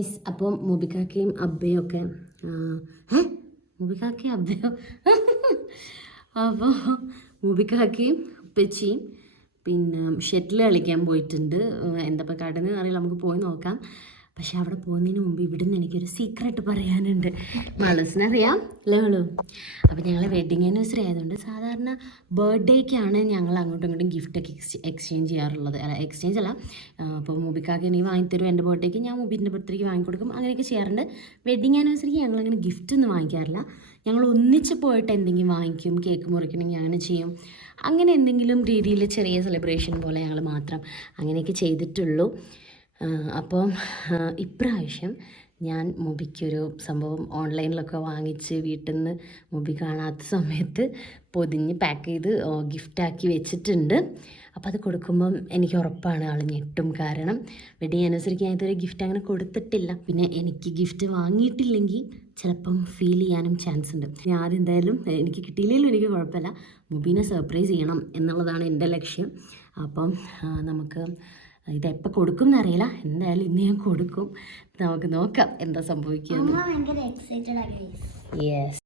Guys, അപ്പം മുബിക്കാക്കയും അബ്ബയും ഒക്കെ മുബിക്കാക്കയും അബ്ബയും അപ്പോൾ മുബിക്കാക്കയും ഉപ്പച്ചിയും പിന്നെ ഷട്ടിൽ കളിക്കാൻ പോയിട്ടുണ്ട്. എന്താ ഇപ്പോൾ കടന്ന് അറിയില്ല, നമുക്ക് പോയി നോക്കാം. പക്ഷെ അവിടെ പോകുന്നതിന് മുമ്പ് ഇവിടുന്ന് എനിക്കൊരു സീക്രട്ട് പറയാനുണ്ട്. മാളൂസിനറിയാം അല്ലേ മാളൂ? അപ്പോൾ ഞങ്ങൾ വെഡിങ് ആനിവേഴ്സറി ആയതുകൊണ്ട് സാധാരണ ബർത്ത്ഡേക്കാണ് ഞങ്ങൾ അങ്ങോട്ടും ഇങ്ങോട്ടും ഗിഫ്റ്റൊക്കെ എക്സ്ചേഞ്ച് ചെയ്യാറുള്ളത്. അല്ല, എക്സ്ചേഞ്ച് അല്ല, അപ്പോൾ മുബിക്കാക്ക് നീ വാങ്ങിത്തരും, എൻ്റെ ബർത്ത്ഡേക്ക് ഞാൻ മുബീൻ്റെ ബർത്ത്ഡേക്ക് വാങ്ങിക്കൊടുക്കും, അങ്ങനെയൊക്കെ ചെയ്യാറുണ്ട്. വെഡിങ് ആനിവേഴ്സറിക്ക് ഞങ്ങളങ്ങനെ ഗിഫ്റ്റൊന്നും വാങ്ങിക്കാറില്ല. ഞങ്ങൾ ഒന്നിച്ച് പോയിട്ട് എന്തെങ്കിലും വാങ്ങിക്കും, കേക്ക് മുറിക്കണമെങ്കിൽ അങ്ങനെ ചെയ്യും. അങ്ങനെ എന്തെങ്കിലും രീതിയിൽ ചെറിയ സെലിബ്രേഷൻ പോലെ ഞങ്ങൾ മാത്രം അങ്ങനെയൊക്കെ ചെയ്തിട്ടുള്ളൂ. അപ്പോൾ ഇപ്രാവശ്യം ഞാൻ മുബിക്കൊരു സംഭവം ഓൺലൈനിലൊക്കെ വാങ്ങിച്ച് വീട്ടിൽ നിന്ന് മുബി കാണാത്ത സമയത്ത് പൊതിഞ്ഞ് പാക്ക് ചെയ്ത് ഗിഫ്റ്റാക്കി വെച്ചിട്ടുണ്ട്. അപ്പോൾ അത് കൊടുക്കുമ്പം എനിക്ക് ഉറപ്പാണ് ആൾ ഞെട്ടും. കാരണം വെഡിങ് ആനിവേഴ്സറിക്ക് ഞാൻ ഇതുവരെ ഗിഫ്റ്റ് അങ്ങനെ കൊടുത്തിട്ടില്ല. പിന്നെ എനിക്ക് ഗിഫ്റ്റ് വാങ്ങിയിട്ടില്ലെങ്കിൽ ചിലപ്പം ഫീൽ ചെയ്യാനും ചാൻസ് ഉണ്ട്. ഞാൻ ആദ്യം എന്തായാലും എനിക്ക് കിട്ടിയില്ലെങ്കിലും എനിക്ക് കുഴപ്പമില്ല, മുബീനെ സർപ്രൈസ് ചെയ്യണം എന്നുള്ളതാണ് എൻ്റെ ലക്ഷ്യം. അപ്പം നമുക്ക് ഇതെപ്പോൾ കൊടുക്കും എന്നറിയില്ല, എന്തായാലും ഇന്ന് ഞാൻ കൊടുക്കും. നമുക്ക് നോക്കാം എന്താ സംഭവിക്കുക. യെസ്,